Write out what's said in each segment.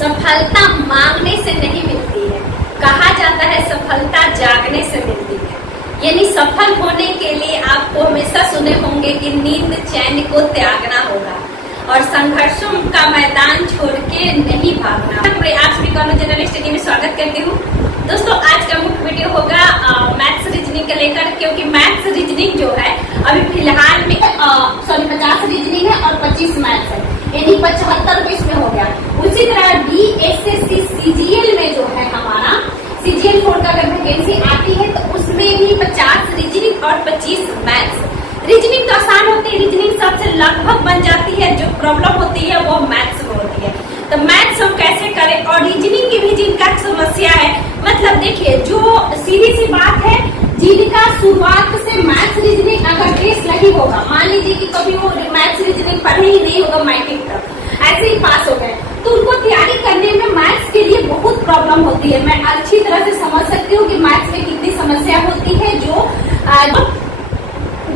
सफलता मांगने से नहीं मिलती है, कहा जाता है सफलता जागने से मिलती है। यानी सफल होने के लिए आपको हमेशा सुने होंगे कि नींद चैन को त्यागना होगा और संघर्षों का मैदान छोड़ के नहीं भागना। आप सभी को जनरल स्टडी में स्वागत करती हूँ। दोस्तों, आज का मुख्य वीडियो होगा मैथ्स रीजनिंग को लेकर, क्योंकि मैथ्स रीजनिंग जो है अभी फिलहाल में 50 रीजनिंग है और 25 मैथ्स है, यानी 75 को इसमें हो गया। उसी तरह BSSC CGL में जो है हमारा CGL 4 का अगर वैकेंसी आती है तो उसमें भी 50 रीजनिंग और 25 मैथ्स। रीजनिंग तो आसान होती है, रीजनिंग सबसे लगभग बन जाती है, जो प्रॉब्लम होती है वो मैथ्स में होती है। तो मैथ्स हम कैसे करें और रीजनिंग की भी जिनका समस्या है, मतलब देखिए जो सीधी सी बात है, जिनका शुरुआत से मैथ्स रीजनिंग अगर बेस नहीं होगा, मान लीजिए कि कभी वो मैथ्स रीजनिंग पढ़े ही नहीं होगा मैट्रिक तक, ऐसे ही पास हो गए, तो उनको तैयारी करने में मैथ्स के लिए बहुत प्रॉब्लम होती है। मैं अच्छी तरह से समझ सकती हूँ कि मैथ्स में कितनी समस्या होती है। जो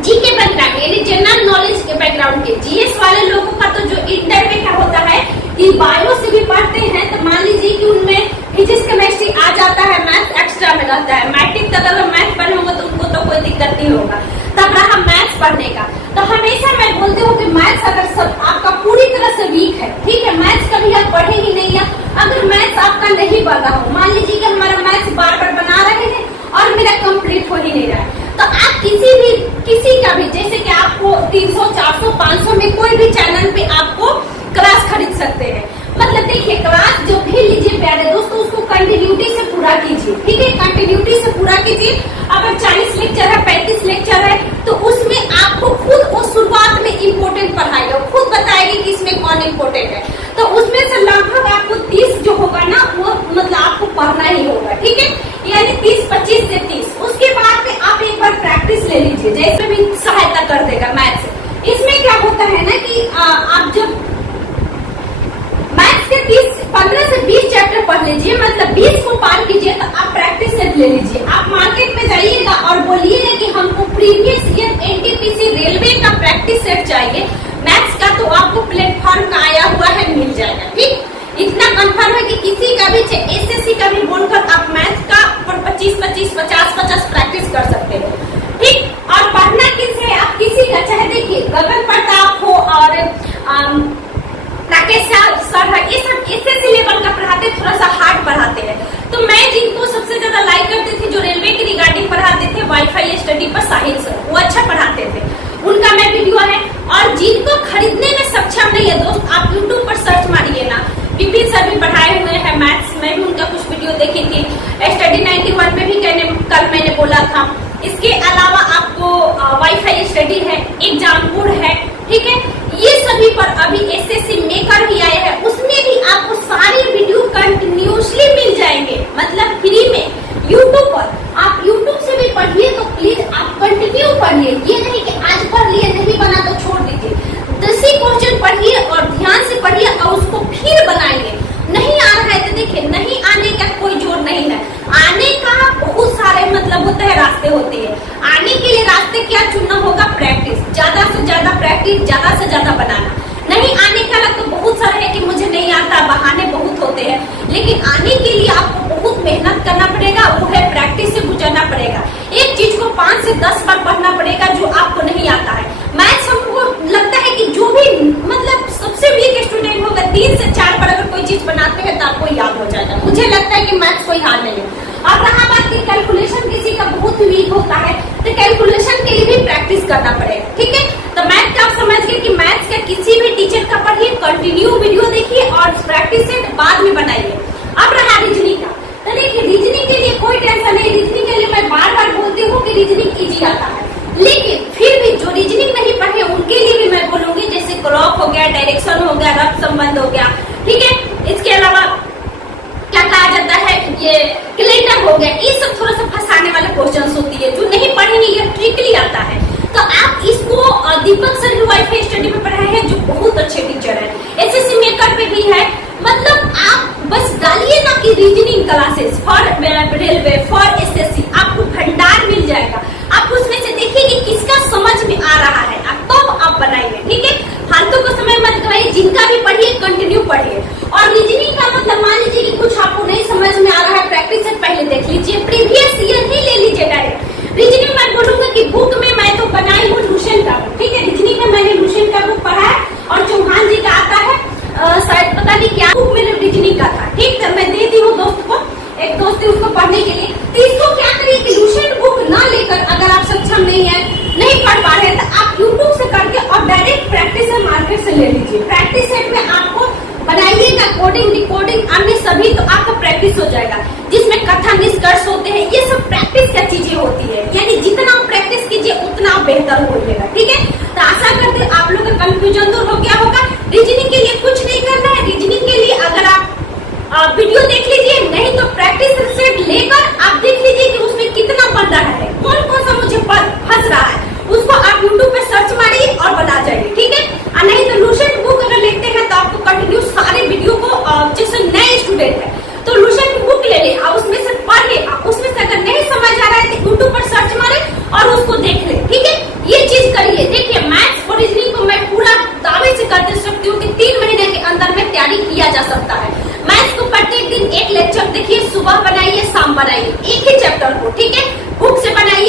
जी के बैकग्राउंड यानी जनरल नॉलेज के बैकग्राउंड के जीएस वाले लोगों का तो जो इंटर में क्या होता है कि बायो से भी पढ़ते हैं, तो मान लीजिए कि उनमें फिजिक्स केमिस्ट्री आ जाता है, मैथ एक्स्ट्रा में रहता है। मैट्रिक तक अगर मैथ पढ़े होंगे तो उनको तो कोई दिक्कत नहीं होगा, तब रहा मैथ्स पढ़ने का। तो हमेशा मैं बोलती हूँ कि मैथ्स अगर सब आपका पूरी तरह से वीक है, ठीक है, मैथ्स कभी आप पढ़े ही नहीं है, अगर मैथ्स आपका नहीं बना हो, मान लीजिए कि हमारा मैथ्स बार बार बना रहे हैं और मेरा कंप्लीट हो ही नहीं रहा है, तो आप किसी का भी जैसे कि आपको 300, 400, 500 में कोई भी चैनल पे आपको क्लास खरीद सकते हैं। मतलब देखिए, क्लास जो भी लीजिए प्यारे दोस्तों, उसको कंटिन्यूटी से पूरा कीजिए, ठीक है, कंटिन्यूटी से पूरा कीजिए। अगर 40 लेक्चर है, 35 लेक्चर है, तो उसमें आपको खुद वो शुरुआत में इम्पोर्टेंट पढ़ाएगा, खुद बताएगी कि इसमें कौन इम्पोर्टेंट है। तो उसमें से लगभग आपको 30 जो होगा ना, वो मतलब आपको पढ़ना ही होगा, ठीक है, यानी 30, 25 से 30। उसके बाद में आप एक बार प्रैक्टिस ले लीजिए, जैसे भी सहायता कर देगा मैथ्स। इसमें क्या होता है ना कि आप जब मैथ्स के 15 से 20 चैप्टर पढ़ लीजिए, मतलब 20 को पार कीजिए, तो आप प्रैक्टिस सेट ले लीजिए। आप मार्केट में जाइएगा और बोलिएगा कि हमको प्रीवियस ईयर NTPC रेलवे का प्रैक्टिस सेट चाहिए मैथ्स का, तो आपको प्लेटफॉर्म का आया हुआ है, मिल जाएगा। ठीक, इतना कंफर्म है कि किसी का भी SSC का भी बोलकर आप मैथ्स का 25, 50 प्रैक्टिस कर सकते हो। ठीक, और पढ़ना किससे, आप किसी का, चाहे देखिए गगन प्रताप हो और राकेश सर है, ये सब SSC लेवल का पढ़ाते, थोड़ा सा हार्ड पढ़ाते हैं। तो मैं जिनको सबसे ज्यादा लाइक करती थी, जो रेलवे की रिगार्डिंग पढ़ाते थे, वाईफाई स्टडी पर साहिल सर, वो अच्छा पढ़ाते थे, उनका मैं वीडियो है। और जिनको खरीदने में सक्षम नहीं है दोस्त, आप यूट्यूब पर सर्च मारिए ना, विपिन सर भी पढ़ाए हुए हैं मैथ्स, मैं भी उनका कुछ वीडियो देखी थी। स्टडी 91 में भी कल मैंने बोला था। इसके अलावा आपको वाईफाई स्टडी है, एग्जामपुर है, ठीक है, ये सभी पर अभी SSC मेकर भी आया है, उसमें भी आपको सारे वीडियो कंटिन्यूसली मिल जाएंगे, मतलब फ्री में यूट्यूब पर। आप यूट्यूब से भी पढ़िए, तो प्लीज आप कंटिन्यू पढ़िए, ये नहीं कि आज पढ़ लिए नहीं बना तो छोड़ दीजिए। 10 क्वेश्चन पढ़िए और ध्यान से पढ़िए और उसको फिर बनाइए। नहीं आ रहा है तो देखिए, नहीं आने का कोई जोर नहीं है, आने का बहुत सारे मतलब होते हैं, रास्ते होते हैं। आने के लिए रास्ते क्या चुनना होगा, प्रैक्टिस, ज्यादा से ज्यादा प्रैक्टिस, ज्यादा से ज्यादा बनाना। नहीं आने का लग तो बहुत सारे है कि मुझे नहीं आता, बहाने बहुत होते हैं, लेकिन आने के लिए आपको बहुत मेहनत करना पड़ेगा, वो है प्रैक्टिस से गुजरना पड़ेगा। एक चीज को 5 से 10 बार पढ़ना पड़ेगा जो आपको नहीं आता है। मैथ्स हमको लगता है कि जो भी मतलब सबसे वीक स्टूडेंट होगा, 3 से 4 बार अगर कोई चीज बनाते हैं तो आपको याद हो जाएगा। मुझे लगता है कि मैथ्स कोई हाल नहीं है। अब रहा बात की कैलकुलेशन किसी का बहुत वीक होता है, तो कैलकुलेशन के लिए भी प्रैक्टिस करना पड़ेगा, ठीक है। तो मैथ्स का आप समझ गए कि मैथ्स का किसी भी टीचर का पढ़िए, कंटिन्यू वीडियो देखिए और प्रैक्टिस सेट बाद में बनाइए। अब रहा रीजनिंग का, तो देखिए रीजनिंग के लिए कोई टेंशन नहीं, रीजनिंग के लिए मैं बार बार बोलती हूँ कि रीजनिंग इजी आता है, लेकिन फिर भी जो रीजनिंग नहीं पढ़े उनके लिए भी मैं बोलूंगी, जैसे क्रॉप हो गया, डायरेक्शन हो गया, रफ संबंध हो गया, ठीक है। इसके अलावा क्या कहा जाता है, ये कैलेंडर हो गया, ये सब थोड़ा सा फंसाने वाले क्वेश्चंस होती है, जो नहीं पढ़ेंगे ये ट्रिकली आता है। तो आप इसको दीपक सर भी वाईफाई स्टडी में पढ़ाए हैं, जो बहुत अच्छे टीचर है, SSC मेकर पे भी है। मतलब आप बस डालिए ना कि reasoning classes for railway, for SSC, आपको भंडार मिल जाएगा। आप उसमें से देखिए कि किसका समझ में आ रहा है, आप बनाइए, ठीक है। फालतू को समय मत गवाइए, जिनका भी पढ़िए कंटिन्यू पढ़िए। और रीजनिंग का मतलब पता नहीं क्या बुक मेरे रीजनिंग का था, ठीक है, मैं दे दी हूँ दोस्त को, एक दोस्त थी उसको पढ़ने के लिए। तो इसको क्या करिए कि ट्यूशन बुक ना लेकर, अगर आप सक्षम नहीं है, नहीं पढ़ पा रहे हैं, तो आप यूट्यूब से करके और डायरेक्ट प्रैक्टिस सेट मार्केट से ले लीजिए। प्रैक्टिस सेट में आपको बनाइएगा कोडिंग डिकोडिंग अन्य सभी, तो आपका प्रैक्टिस हो जाएगा, जिसमें कथा निष्कर्ष होते हैं, ये सब प्रैक्टिस क्या चीजें होती है, यानी जितना आप प्रैक्टिस कीजिए उतना बेहतर होइएगा, ठीक है। तो आशा करते हैं आप लोग का कंफ्यूजन दूर हो गया होगा। रीजनिंग के लिए कुछ नहीं करना है, रीजनिंग के लिए अगर आप वीडियो देख लीजिए, नहीं तो प्रैक्टिस सेट लेकर आप देख लीजिए कि उसमें कितना बन रहा है, कौन कौन सा मुझे फंस रहा है, उसको आप यूट्यूब पे सर्च मारिए और बना जाइए, ठीक है। और नहीं तो लूसेंट बुक अगर लेते हैं तो आपको कंटिन्यू सारे वीडियो को, जैसे नए स्टूडेंट है तो लूसेंट बुक ले ले और उसमें से पढ़ ले, उसमें से अगर नहीं समझ आ रहा है तो यूट्यूब पर सर्च मारे और उसको देख ले, ठीक है। ये चीज करिए। देखिए मैथ्स और रीजनिंग को मैं पूरा दावे से कर सकती हूँ कि 3 महीने के अंदर में तैयारी किया जा सकता है। मैथ्स को प्रत्येक दिन एक लेक्चर देखिए, सुबह बनाइए शाम बनाइए, एक ही चैप्टर को, ठीक है, बुक से बनाइए।